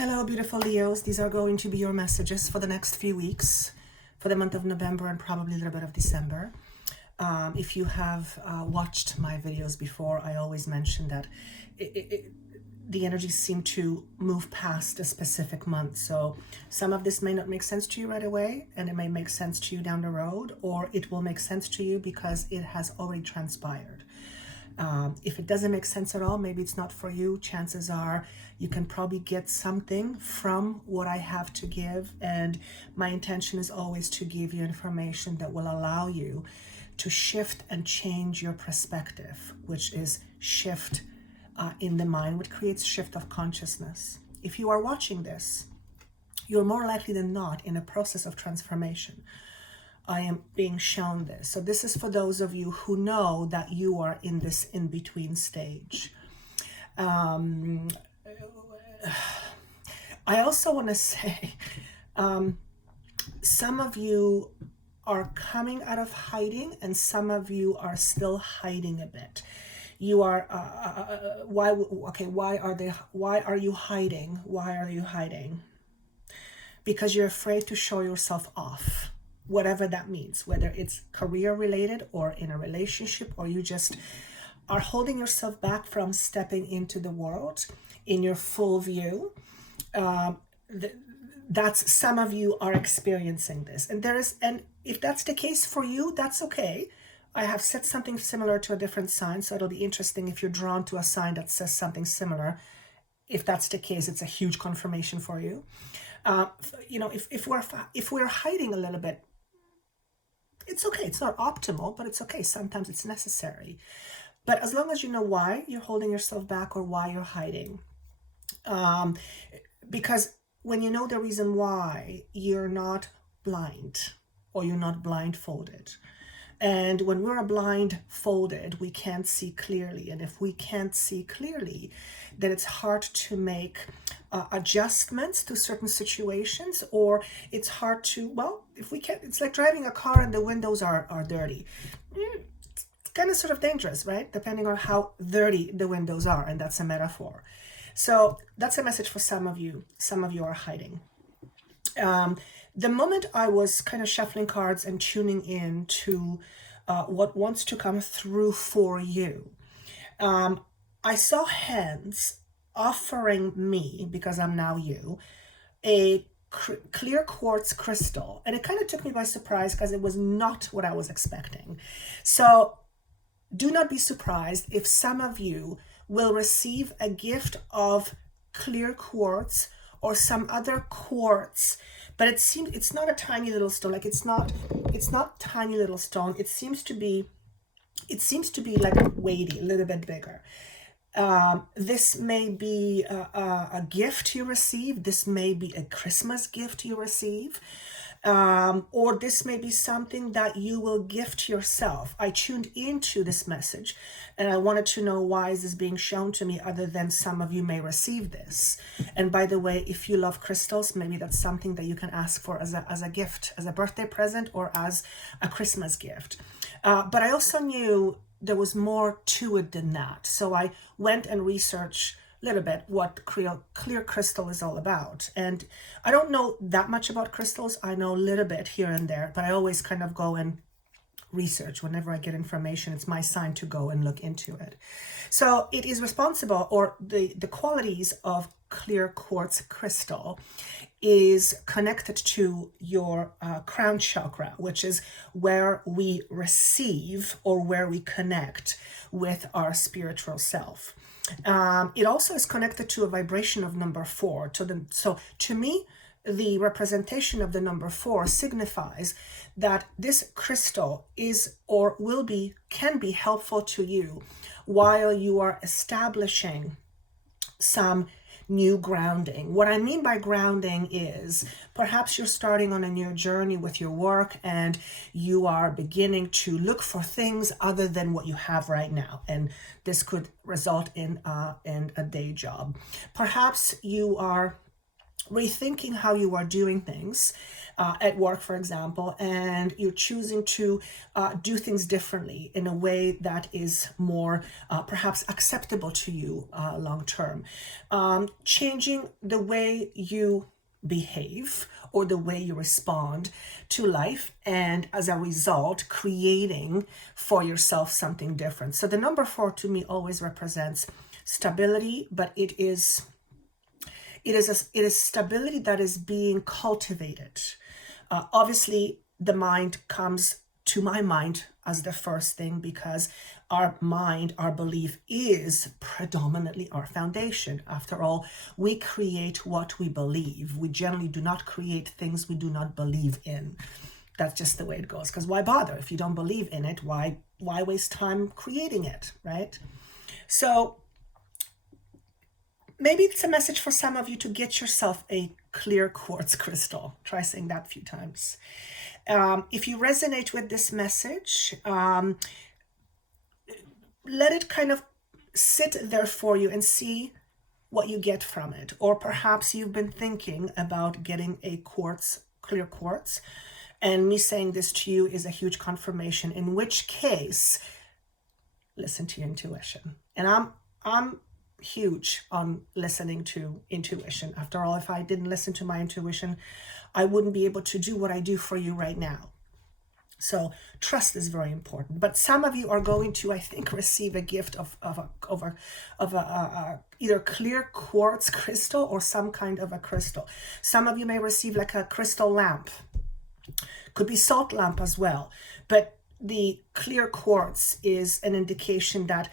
Hello, beautiful Leos. These are going to be your messages for the next few weeks, for the month of November and probably a little bit of December. If you have watched my videos before, I always mention that the energies seem to move past a specific month. So some of this may not make sense to you right away, and it may make sense to you down the road, or it will make sense to you because it has already transpired. If it doesn't make sense at all, maybe it's not for you. Chances are you can probably get something from what I have to give. And my intention is always to give you information that will allow you to shift and change your perspective, which is shift in the mind, which creates shift of consciousness. If you are watching this, you're more likely than not in a process of transformation. I am being shown this. So this is for those of you who know that you are in this in-between stage. I also want to say, some of you are coming out of hiding and some of you are still hiding a bit. You are, why are you hiding? Why are you hiding? Because you're afraid to show yourself off. Whatever that means, whether it's career related or in a relationship, or you just are holding yourself back from stepping into the world in your full view. That's, some of you are experiencing this, and if that's the case for you, that's okay. I have said something similar to a different sign, so it'll be interesting if you're drawn to a sign that says something similar. If that's the case, it's a huge confirmation for you. If we're hiding a little bit, it's okay. It's not optimal, but it's okay. Sometimes it's necessary. But as long as you know why you're holding yourself back or why you're hiding, because when you know the reason why, you're not blind or you're not blindfolded. And when we're blindfolded, we can't see clearly. And if we can't see clearly, then it's hard to make adjustments to certain situations, or it's hard to, well, if we can't, it's like driving a car and the windows are dirty. It's kind of sort of dangerous, right? Depending on how dirty the windows are, and that's a metaphor. So that's a message for some of you. Some of you are hiding. The moment I was kind of shuffling cards and tuning in to what wants to come through for you, I saw hands offering me, because I'm now you, a clear quartz crystal. And it kind of took me by surprise because it was not what I was expecting. So do not be surprised if some of you will receive a gift of clear quartz or some other quartz, but it's not a tiny little stone. Like it's not tiny little stone. It seems to be like weighty, a little bit bigger. This may be a gift you receive. This may be a Christmas gift you receive. Or this may be something that you will gift yourself. I tuned into this message and I wanted to know, why is this being shown to me, other than some of you may receive this. And by the way, if you love crystals, maybe that's something that you can ask for as a gift, as a birthday present or as a Christmas gift. But I also knew there was more to it than that. So I went and researched a little bit what clear crystal is all about. And I don't know that much about crystals. I know a little bit here and there, but I always kind of go and research. Whenever I get information, it's my sign to go and look into it. So it is responsible, or the qualities of clear quartz crystal is connected to your crown chakra, which is where we receive or where we connect with our spiritual self. It also is connected to a vibration of number 4. So to me, the representation of the number 4 signifies that this crystal is or can be helpful to you while you are establishing some new grounding. What I mean by grounding is perhaps you're starting on a new journey with your work and you are beginning to look for things other than what you have right now. And this could result in a day job. Perhaps you are rethinking how you are doing things at work, for example, and you're choosing to do things differently in a way that is more perhaps acceptable to you long term. Changing the way you behave or the way you respond to life, and as a result creating for yourself something different. So the number 4 to me always represents stability, but it is stability that is being cultivated. Obviously, the mind comes to my mind as the first thing, because our mind, our belief, is predominantly our foundation. After all, we create what we believe. We generally do not create things we do not believe in. That's just the way it goes. Because why bother? If you don't believe in it, why waste time creating it, right? So maybe it's a message for some of you to get yourself a clear quartz crystal. Try saying that a few times. If you resonate with this message, let it kind of sit there for you and see what you get from it. Or perhaps you've been thinking about getting a quartz, clear quartz, and me saying this to you is a huge confirmation, in which case, listen to your intuition. And I'm huge on listening to intuition. After all, if I didn't listen to my intuition, I wouldn't be able to do what I do for you right now. So trust is very important. But some of you are going to, I think, receive a gift of either clear quartz crystal or some kind of a crystal. Some of you may receive like a crystal lamp. Could be salt lamp as well. But the clear quartz is an indication that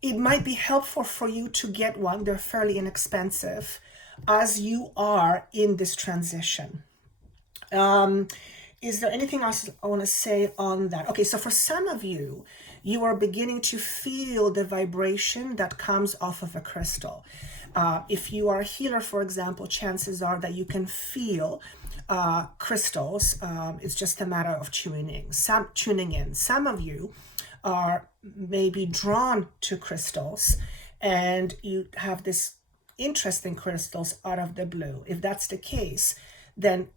it might be helpful for you to get one. They're fairly inexpensive as you are in this transition. Is there anything else I want to say on that? Okay, so for some of you, you are beginning to feel the vibration that comes off of a crystal. If you are a healer, for example, chances are that you can feel crystals. It's just a matter of tuning in. Some of you are maybe drawn to crystals and you have this interest in crystals out of the blue. If that's the case, then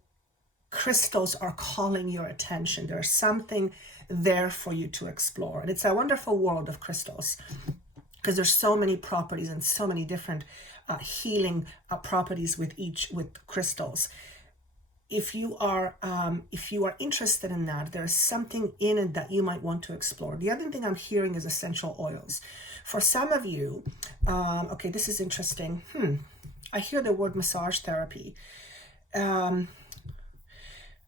crystals are calling your attention. There's something there for you to explore. And it's a wonderful world of crystals because there's so many properties and so many different healing properties with crystals. If you are interested in that, there's something in it that you might want to explore. The other thing I'm hearing is essential oils. For some of you, okay, this is interesting. I hear the word massage therapy.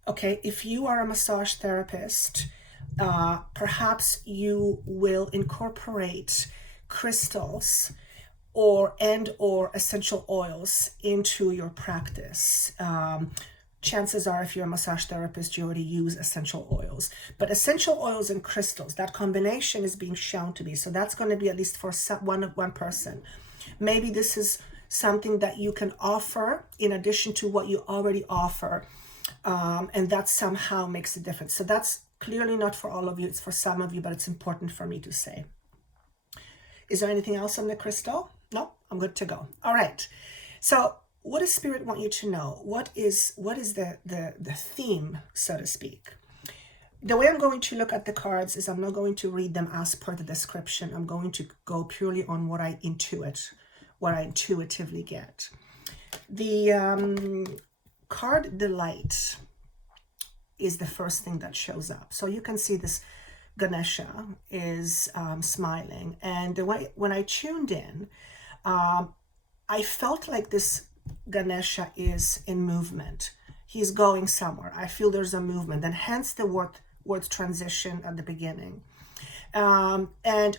Okay, if you are a massage therapist, perhaps you will incorporate crystals or essential oils into your practice. Chances are, if you're a massage therapist, you already use essential oils. But essential oils and crystals, that combination is being shown to be. So that's going to be at least for one person. Maybe this is something that you can offer in addition to what you already offer. And that somehow makes a difference. So that's clearly not for all of you. It's for some of you, but it's important for me to say. Is there anything else on the crystal? No, I'm good to go. All right. So what does Spirit want you to know? What is the theme, so to speak? The way I'm going to look at the cards is I'm not going to read them as per the description. I'm going to go purely on what I intuitively get. The card Delight is the first thing that shows up. So you can see this Ganesha is smiling. And the way, when I tuned in, I felt like this Ganesha is in movement. He's going somewhere. I feel there's a movement, and hence the word transition at the beginning. And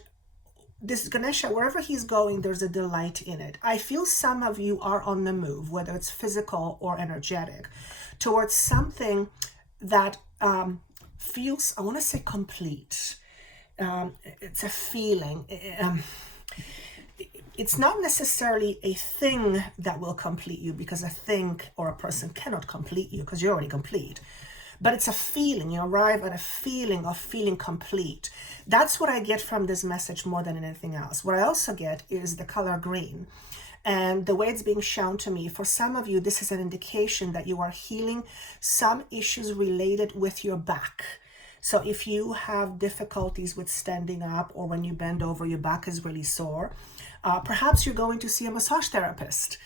this Ganesha, wherever he's going, there's a delight in it. I feel some of you are on the move, whether it's physical or energetic, towards something that feels, I want to say, complete. It's a feeling. It's not necessarily a thing that will complete you, because a thing or a person cannot complete you because you're already complete. But it's a feeling. You arrive at a feeling of feeling complete. That's what I get from this message more than anything else. What I also get is the color green. And the way it's being shown to me, for some of you, this is an indication that you are healing some issues related with your back. So if you have difficulties with standing up, or when you bend over, your back is really sore, perhaps you're going to see a massage therapist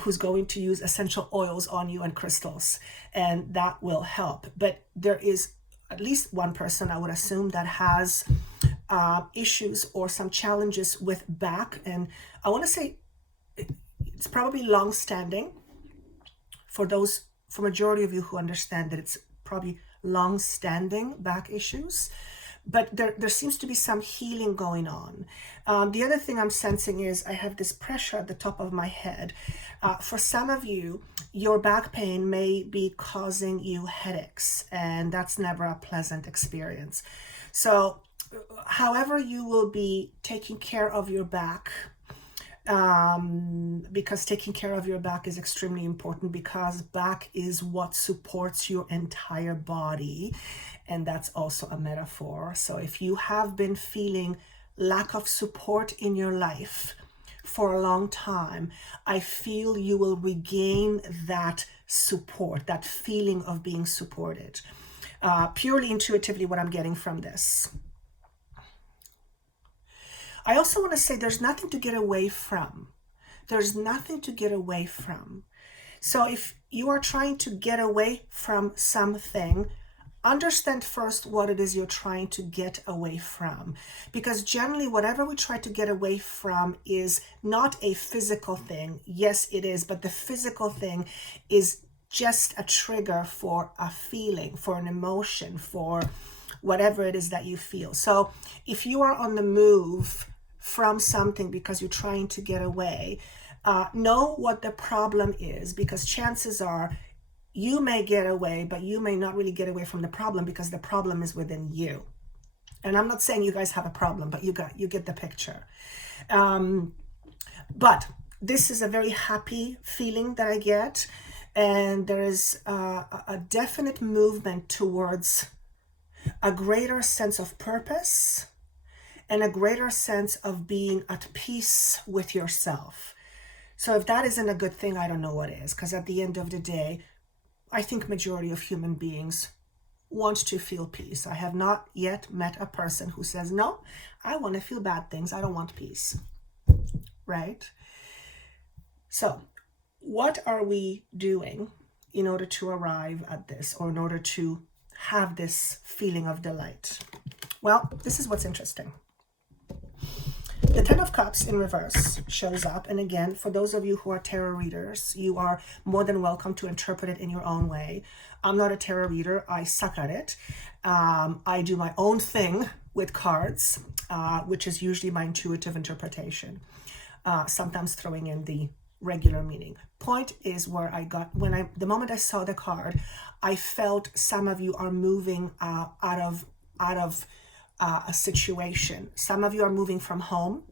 who's going to use essential oils on you and crystals, and that will help. But there is at least one person, I would assume, that has issues or some challenges with back. And I want to say it's probably long-standing. For majority of you who understand that it's probably long-standing back issues, but there seems to be some healing going on. The other thing I'm sensing is I have this pressure at the top of my head. For some of you, your back pain may be causing you headaches, and that's never a pleasant experience. So however you will be taking care of your back, because taking care of your back is extremely important, because back is what supports your entire body, and that's also a metaphor. So if you have been feeling lack of support in your life for a long time, I feel you will regain that support, that feeling of being supported. Purely intuitively, what I'm getting from this. I also want to say there's nothing to get away from. There's nothing to get away from. So if you are trying to get away from something, understand first what it is you're trying to get away from. Because generally, whatever we try to get away from is not a physical thing. Yes, it is, but the physical thing is just a trigger for a feeling, for an emotion, for whatever it is that you feel. So if you are on the move from something because you're trying to get away, know what the problem is, because chances are you may get away, but you may not really get away from the problem, because the problem is within you. And I'm not saying you guys have a problem, but you get the picture. But this is a very happy feeling that I get, and there is a definite movement towards a greater sense of purpose and a greater sense of being at peace with yourself. So if that isn't a good thing, I don't know what is, because at the end of the day, I think majority of human beings want to feel peace. I have not yet met a person who says, no, I want to feel bad things. I don't want peace, right? So what are we doing in order to arrive at this, or in order to have this feeling of delight? Well, this is what's interesting. The Ten of Cups in reverse shows up. And again, for those of you who are tarot readers, you are more than welcome to interpret it in your own way. I'm not a tarot reader. I suck at it. I do my own thing with cards, which is usually my intuitive interpretation, sometimes throwing in the regular meaning. Point is where I got, the moment I saw the card, I felt some of you are moving out of a situation. Some of you are moving from home.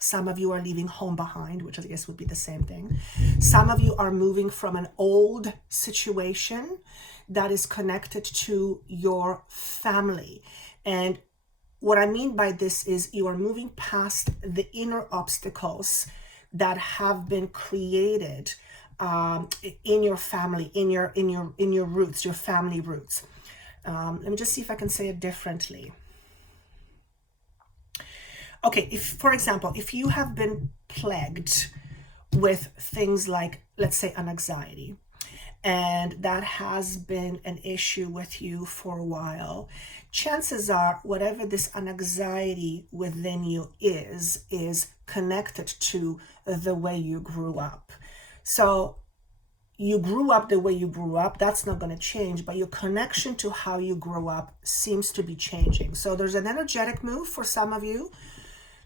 Some of you are leaving home behind, which I guess would be the same thing. Some of you are moving from an old situation that is connected to your family. And what I mean by this is you are moving past the inner obstacles that have been created in your family, in your roots, your family roots. Let me just see if I can say it differently. Okay, for example, if you have been plagued with things like, let's say, an anxiety, and that has been an issue with you for a while, chances are whatever this anxiety within you is connected to the way you grew up. So you grew up the way you grew up, that's not going to change, but your connection to how you grew up seems to be changing. So there's an energetic move for some of you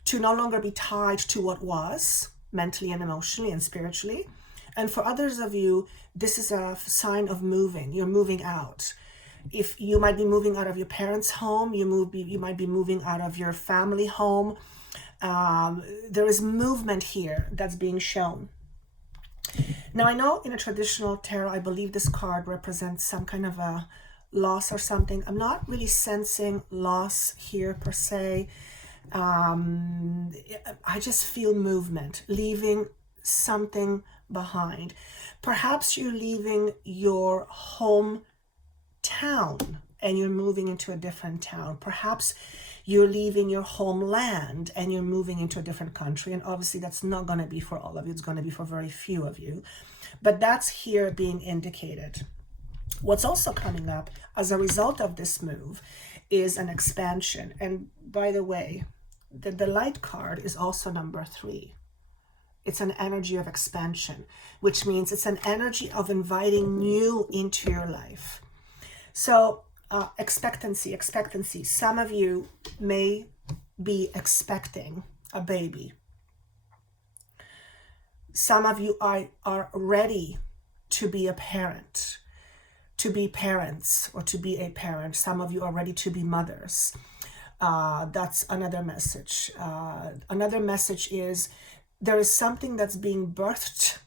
to no longer be tied to what was, mentally and emotionally and spiritually. And for others of you, this is a sign of moving. You're moving out. If you might be moving out of your parents' home, you might be moving out of your family home. There is movement here that's being shown. Now, I know in a traditional tarot, I believe this card represents some kind of a loss or something. I'm not really sensing loss here per se. I just feel movement, leaving something behind. Perhaps you're leaving your hometown and you're moving into a different town. Perhaps you're leaving your homeland and you're moving into a different country. And obviously that's not going to be for all of you. It's going to be for very few of you. But that's here being indicated. What's also coming up as a result of this move is an expansion. And by the way, the light card is also number 3. It's an energy of expansion, which means it's an energy of inviting new into your life. So expectancy. Some of you may be expecting a baby. Some of you are ready to be a parent, to be parents, or to be a parent. Some of you are ready to be mothers. That's another message. Another message is there is something that's being birthed,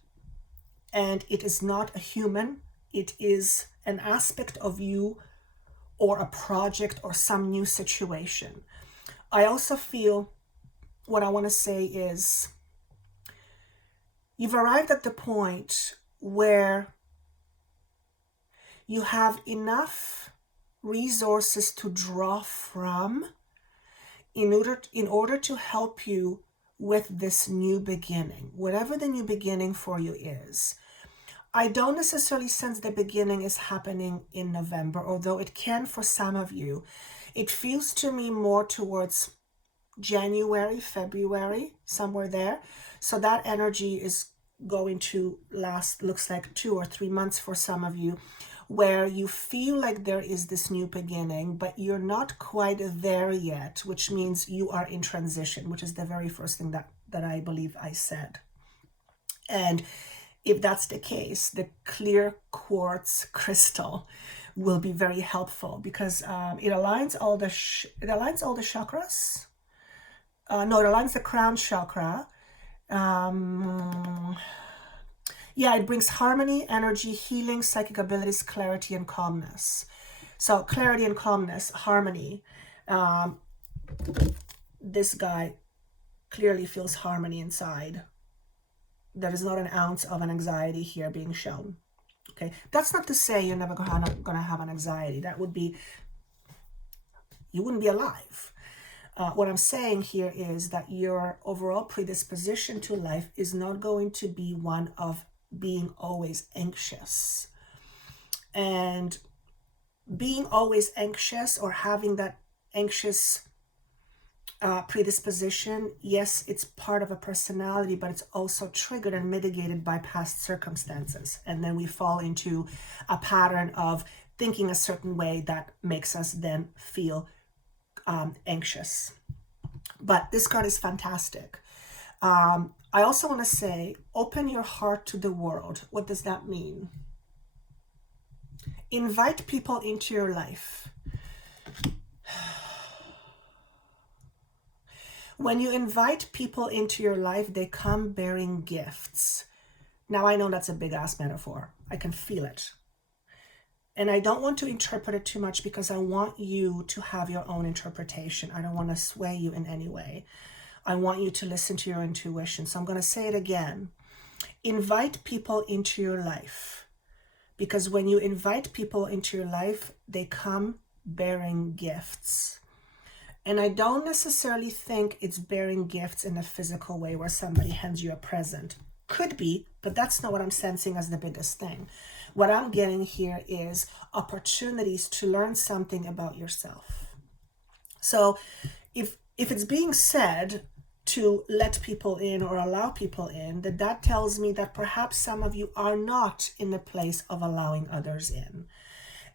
and it is not a human. It is an aspect of you or a project or some new situation. I also feel what I want to say is you've arrived at the point where you have enough resources to draw from in order to help you with this new beginning, whatever the new beginning for you is. I don't necessarily sense the beginning is happening in November, although it can for some of you. It feels to me more towards January, February, somewhere there. So that energy is going to last, looks like 2 or 3 months for some of you, where you feel like there is this new beginning, but you're not quite there yet, which means you are in transition, which is the very first thing that I believe I said. And if that's the case, the clear quartz crystal will be very helpful because it aligns all the chakras. It aligns the crown chakra. It brings harmony, energy, healing, psychic abilities, clarity, and calmness. So clarity and calmness, harmony. This guy clearly feels harmony inside. There is not an ounce of an anxiety here being shown. Okay, that's not to say you're never gonna have an anxiety. That would be, you wouldn't be alive. What I'm saying here is that your overall predisposition to life is not going to be one of being always anxious. And being always anxious or having that anxious predisposition, yes, it's part of a personality, but it's also triggered and mitigated by past circumstances. And then we fall into a pattern of thinking a certain way that makes us then feel anxious. But this card is fantastic. I also want to say, open your heart to the world. What does that mean? Invite people into your life. When you invite people into your life, they come bearing gifts. Now, I know that's a big-ass metaphor. I can feel it. And I don't want to interpret it too much because I want you to have your own interpretation. I don't want to sway you in any way. I want you to listen to your intuition. So I'm going to say it again. Invite people into your life. Because when you invite people into your life, they come bearing gifts. And I don't necessarily think it's bearing gifts in a physical way where somebody hands you a present. Could be, but that's not what I'm sensing as the biggest thing. What I'm getting here is opportunities to learn something about yourself. So if it's being said to let people in or allow people in, that tells me that perhaps some of you are not in the place of allowing others in.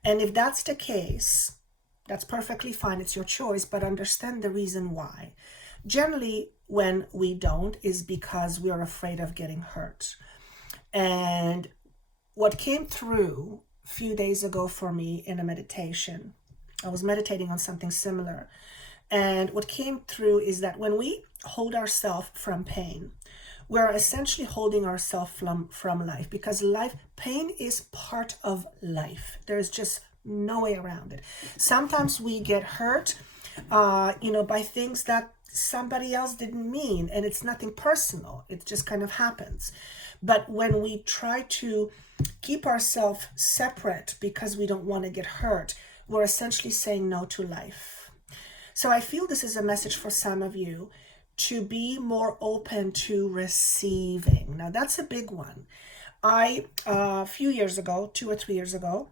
And if that's the case, that's perfectly fine. It's your choice, but understand the reason why. Generally, when we don't is because we are afraid of getting hurt. And what came through a few days ago for me in a meditation, I was meditating on something similar. And what came through is that when we hold ourselves from pain, we're essentially holding ourselves from life, because pain is part of life. There's just no way around it. Sometimes we get hurt, by things that somebody else didn't mean, and it's nothing personal. It just kind of happens. But when we try to keep ourselves separate because we don't want to get hurt, we're essentially saying no to life. So I feel this is a message for some of you to be more open to receiving. Now that's a big one. A few years ago, 2 or 3 years ago,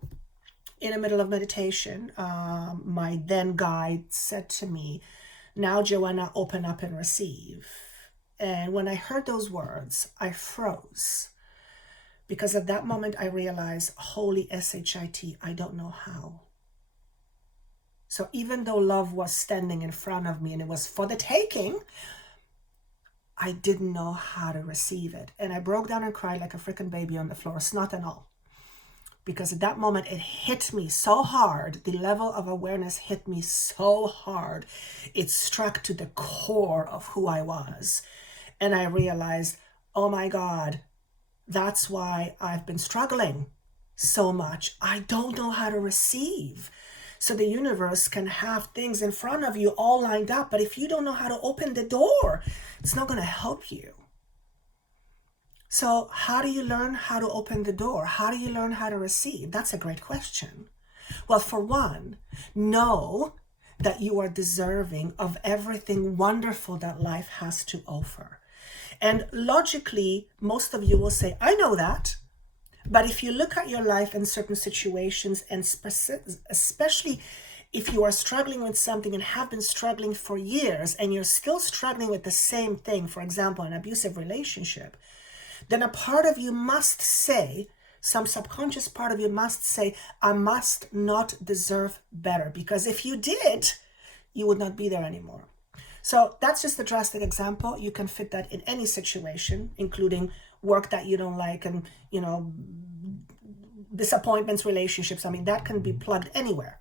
in the middle of meditation, my then guide said to me, "Now, Joanna, open up and receive." And when I heard those words, I froze. Because at that moment, I realized, holy SHIT, I don't know how. So even though love was standing in front of me and it was for the taking, I didn't know how to receive it. And I broke down and cried like a freaking baby on the floor, snot and all. Because at that moment, it hit me so hard. The level of awareness hit me so hard. It struck to the core of who I was. And I realized, oh my God, that's why I've been struggling so much. I don't know how to receive. So the universe can have things in front of you all lined up, but if you don't know how to open the door, it's not going to help you. So how do you learn how to open the door? How do you learn how to receive? That's a great question. Well, for one, know that you are deserving of everything wonderful that life has to offer. And logically, most of you will say, I know that. But if you look at your life in certain situations, and especially if you are struggling with something and have been struggling for years, and you're still struggling with the same thing, for example, an abusive relationship, then a part of you must say, some subconscious part of you must say, I must not deserve better. Because if you did, you would not be there anymore. So that's just a drastic example. You can fit that in any situation, including work that you don't like and, disappointments, relationships. I mean, that can be plugged anywhere.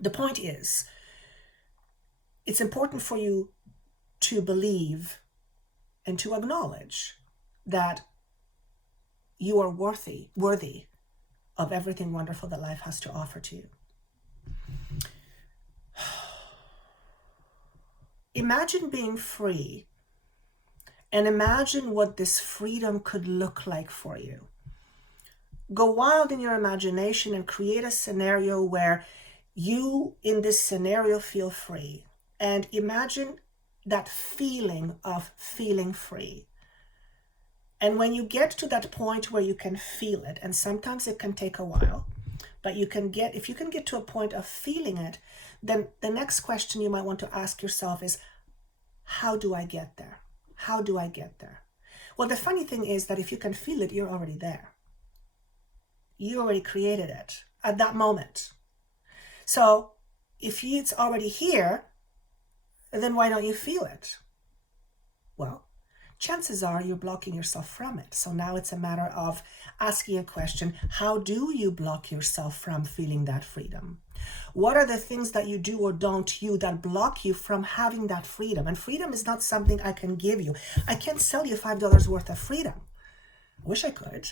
The point is, it's important for you to believe and to acknowledge that you are worthy of everything wonderful that life has to offer to you. Imagine being free, and imagine what this freedom could look like for you. Go wild in your imagination and create a scenario where you, in this scenario, feel free. And imagine that feeling of feeling free. And when you get to that point where you can feel it, and sometimes it can take a while, but if you can get to a point of feeling it, then the next question you might want to ask yourself is, how do I get there? How do I get there? Well, the funny thing is that if you can feel it, you're already there. You already created it at that moment. So if it's already here, then why don't you feel it? Well, chances are you're blocking yourself from it. So now it's a matter of asking a question, how do you block yourself from feeling that freedom? What are the things that you do or don't that block you from having that freedom? And freedom is not something I can give you. I can't sell you $5 worth of freedom. I wish I could.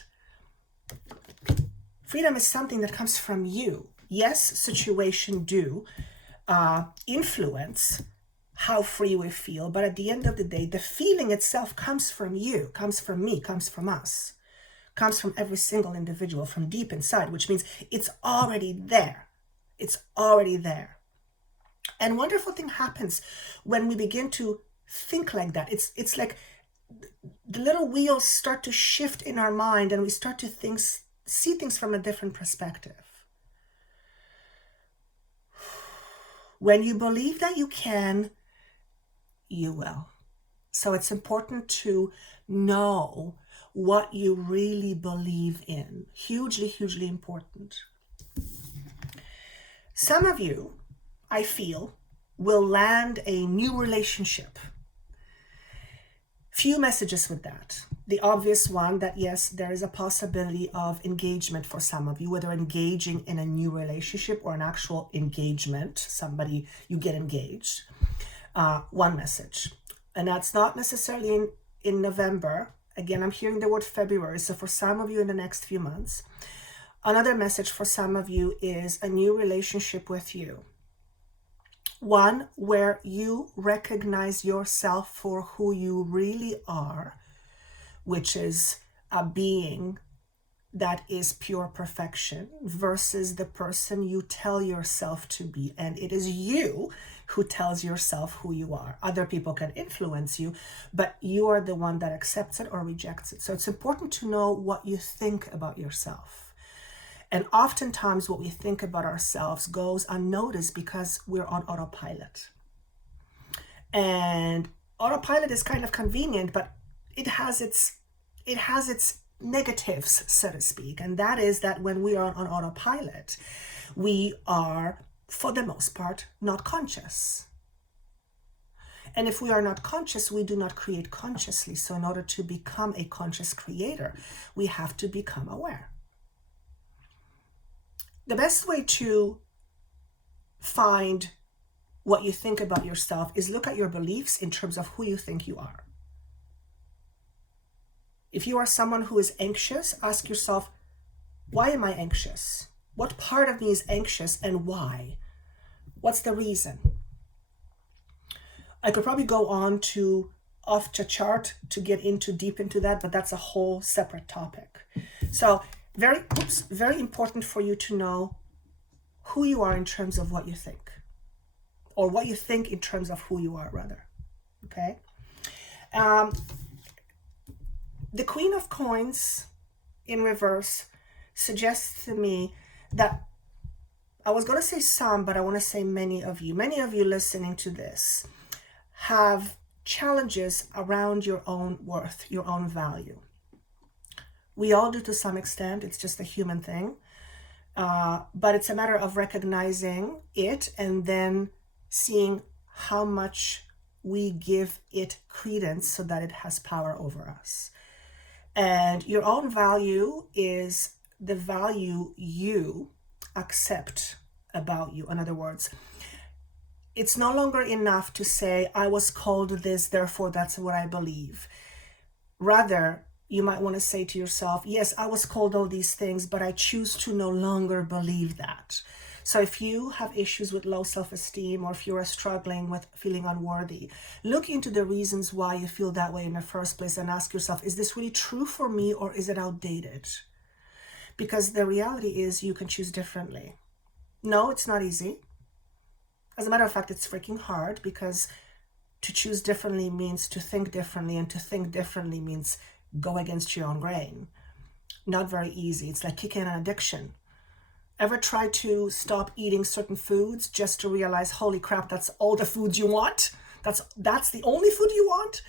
Freedom is something that comes from you. Yes, situation do influence how free we feel, but at the end of the day, the feeling itself comes from you, comes from me, comes from us, comes from every single individual from deep inside, which means it's already there. It's already there. And wonderful thing happens when we begin to think like that. It's like the little wheels start to shift in our mind and we start to see things from a different perspective. When you believe that you can, you will. So it's important to know what you really believe in. Hugely, hugely important. Some of you, I feel, will land a new relationship. Few messages with that. The obvious one that yes, there is a possibility of engagement for some of you, whether engaging in a new relationship or an actual engagement, somebody, you get engaged. One message. And that's not necessarily in November. Again, I'm hearing the word February. So for some of you in the next few months. Another message for some of you is a new relationship with you. One where you recognize yourself for who you really are, which is a being that is pure perfection, versus the person you tell yourself to be. And it is you who tells yourself who you are. Other people can influence you, but you are the one that accepts it or rejects it. So it's important to know what you think about yourself. And oftentimes what we think about ourselves goes unnoticed because we're on autopilot. And autopilot is kind of convenient, but it has its negatives, so to speak. And that is that when we are on autopilot, we are, for the most part, not conscious. And if we are not conscious, we do not create consciously. So in order to become a conscious creator, we have to become aware. The best way to find what you think about yourself is look at your beliefs in terms of who you think you are. If you are someone who is anxious, ask yourself, why am I anxious? What part of me is anxious and why? What's the reason? I could probably go on to off the chart to get deep into that, but that's a whole separate topic. So very important for you to know who you are in terms of what you think, or what you think in terms of who you are, rather. Okay. The Queen of Coins in reverse suggests to me that, I was going to say some, but I want to say many of you listening to this have challenges around your own worth, your own value. We all do to some extent. It's just a human thing. But it's a matter of recognizing it and then seeing how much we give it credence so that it has power over us. And your own value is the value you accept about you. In other words, it's no longer enough to say, I was called this, therefore that's what I believe. Rather, you might want to say to yourself, yes, I was called all these things, but I choose to no longer believe that. So if you have issues with low self-esteem, or if you are struggling with feeling unworthy, look into the reasons why you feel that way in the first place and ask yourself, is this really true for me or is it outdated? Because the reality is you can choose differently. No, it's not easy. As a matter of fact, it's freaking hard, because to choose differently means to think differently, and to think differently means go against your own grain. Not very easy. It's like kicking an addiction. Ever try to stop eating certain foods just to realize, holy crap, that's all the foods you want? That's the only food you want?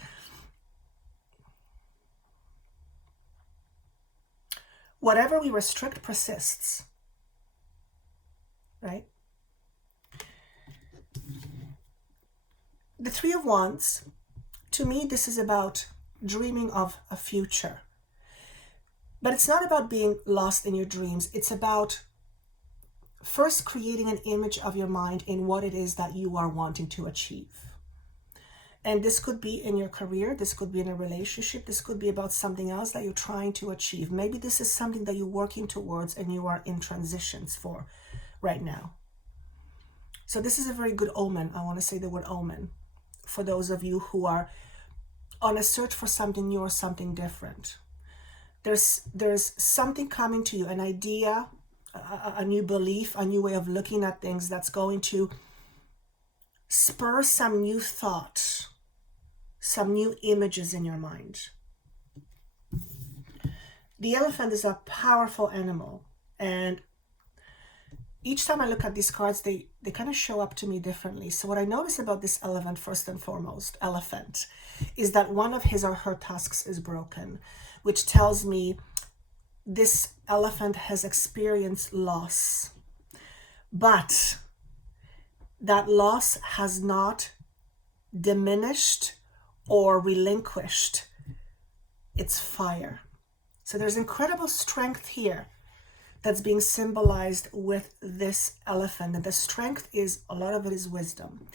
Whatever we restrict persists, right? The Three of Wands, to me, this is about dreaming of a future. But it's not about being lost in your dreams. It's about first creating an image of your mind in what it is that you are wanting to achieve. And this could be in your career, this could be in a relationship, this could be about something else that you're trying to achieve. Maybe this is something that you're working towards and you are in transitions for right now. So this is a very good omen. I want to say the word omen for those of you who are on a search for something new or something different. There's something coming to you, an idea, a new belief, a new way of looking at things that's going to spur some new thought, some new images in your mind. The elephant is a powerful animal, and each time I look at these cards, they kind of show up to me differently. So what I notice about this elephant, first and foremost, is that one of his or her tusks is broken, which tells me this elephant has experienced loss. But that loss has not diminished or relinquished its fire. So there's incredible strength here that's being symbolized with this elephant. And the strength is, a lot of it is wisdom.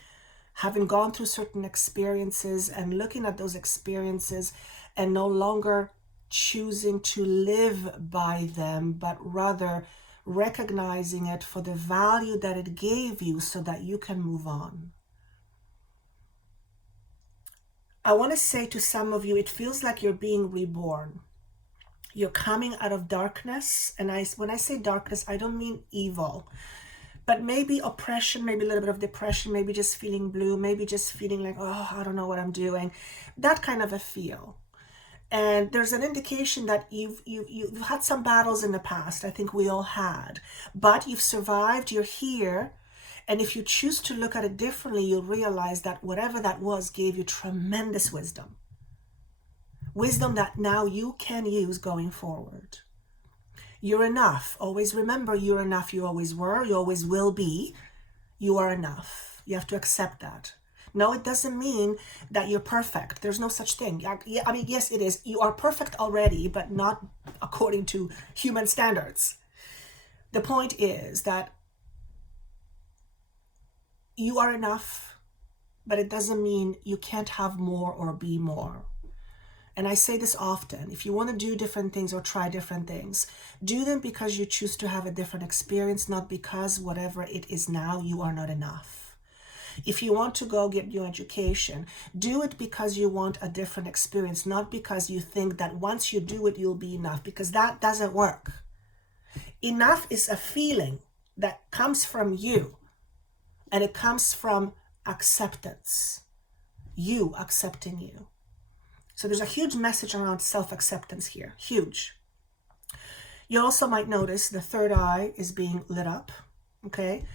Having gone through certain experiences and looking at those experiences and no longer choosing to live by them, but rather recognizing it for the value that it gave you so that you can move on. I want to say to some of you, it feels like you're being reborn. You're coming out of darkness. And when I say darkness, I don't mean evil, but maybe oppression, maybe a little bit of depression, maybe just feeling blue, maybe just feeling like, oh, I don't know what I'm doing. That kind of a feel. And there's an indication that you've had some battles in the past. I think we all had, but you've survived, you're here. And if you choose to look at it differently, you'll realize that whatever that was gave you tremendous wisdom. Wisdom that now you can use going forward. You're enough. Always remember, you're enough. You always were. You always will be. You are enough. You have to accept that. No, it doesn't mean that you're perfect. There's no such thing. I mean, yes, it is. You are perfect already, but not according to human standards. The point is that you are enough, but it doesn't mean you can't have more or be more. And I say this often, if you want to do different things or try different things, do them because you choose to have a different experience, not because whatever it is now, you are not enough. If you want to go get your education, do it because you want a different experience, not because you think that once you do it, you'll be enough, because that doesn't work. Enough is a feeling that comes from you. And it comes from acceptance, you accepting you. So there's a huge message around self-acceptance here, huge. You also might notice the third eye is being lit up, okay?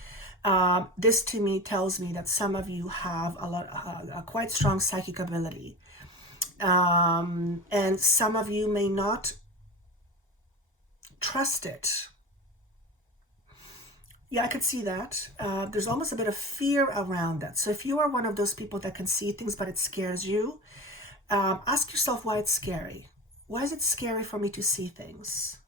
This to me tells me that some of you have a quite strong psychic ability. And some of you may not trust it. Yeah, I could see that. There's almost a bit of fear around that. So if you are one of those people that can see things, but it scares you, ask yourself why it's scary. Why is it scary for me to see things?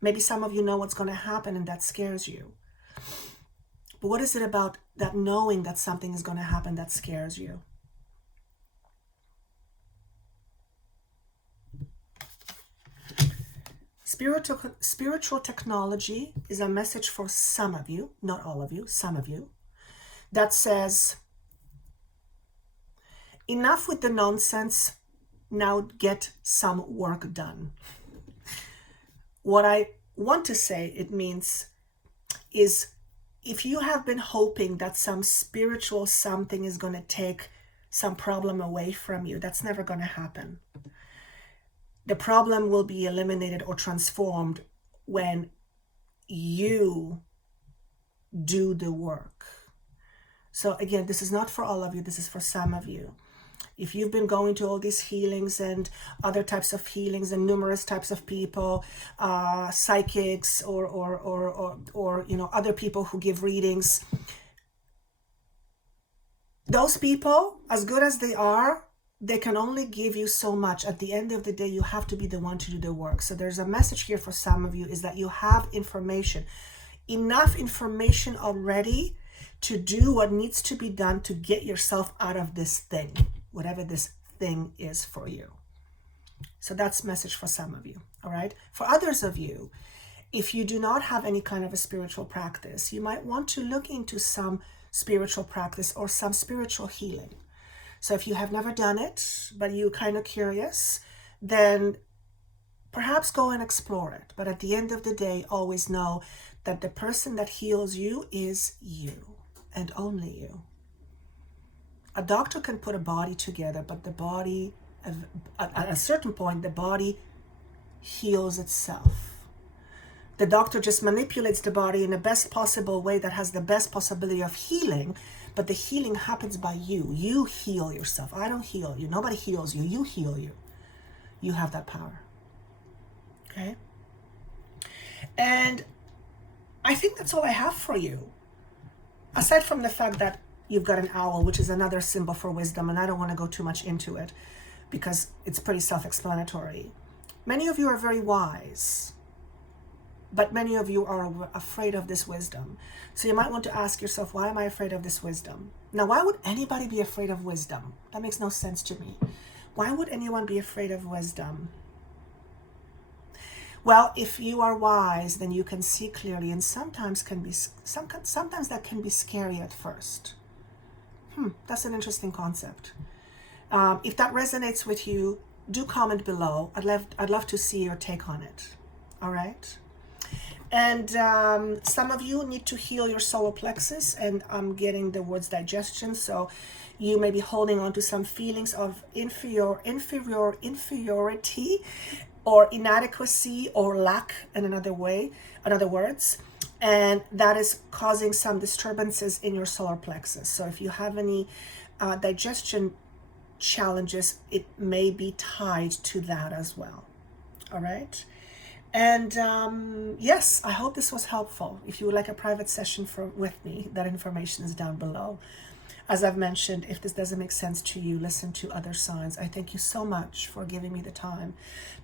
Maybe some of you know what's going to happen and that scares you. But what is it about that knowing that something is going to happen that scares you? Spiritual technology is a message for some of you, not all of you, some of you, that says, enough with the nonsense, now get some work done. What I want to say it means is, if you have been hoping that some spiritual something is going to take some problem away from you, that's never going to happen. The problem will be eliminated or transformed when you do the work. So again, this is not for all of you. This is for some of you. If you've been going to all these healings and other types of healings and numerous types of people, psychics or you know, other people who give readings, those people, as good as they are, they can only give you so much. At the end of the day, you have to be the one to do the work. So there's a message here for some of you, is that you have information, enough information already to do what needs to be done to get yourself out of this thing, whatever this thing is for you. So that's message for some of you, all right? For others of you, if you do not have any kind of a spiritual practice, you might want to look into some spiritual practice or some spiritual healing. So if you have never done it, but you're kind of curious, then perhaps go and explore it. But at the end of the day, always know that the person that heals you is you and only you. A doctor can put a body together, but the body, at a certain point, the body heals itself. The doctor just manipulates the body in the best possible way that has the best possibility of healing, but the healing happens by you. You heal yourself. I don't heal you. Nobody heals you. You heal you. You have that power. Okay? And I think that's all I have for you. Aside from the fact that you've got an owl, which is another symbol for wisdom, and I don't want to go too much into it because it's pretty self-explanatory. Many of you are very wise, but many of you are afraid of this wisdom. So you might want to ask yourself, why am I afraid of this wisdom? Now, why would anybody be afraid of wisdom? That makes no sense to me. Why would anyone be afraid of wisdom? Well, if you are wise, then you can see clearly, and sometimes that can be scary at first. That's an interesting concept. If that resonates with you, do comment below. I'd love to see your take on it. All right. And some of you need to heal your solar plexus, and I'm getting the words digestion, so you may be holding on to some feelings of inferiority or inadequacy or lack in other words, and that is causing some disturbances in your solar plexus. So if you have any digestion challenges, it may be tied to that as well. All right. And yes, I hope this was helpful. If you would like a private session with me, that information is down below. As I've mentioned, if this doesn't make sense to you, listen to other signs. I thank you so much for giving me the time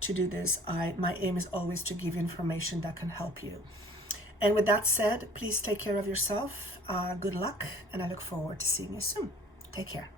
to do this. My aim is always to give you information that can help you. And with that said, please take care of yourself. Good luck, and I look forward to seeing you soon. Take care.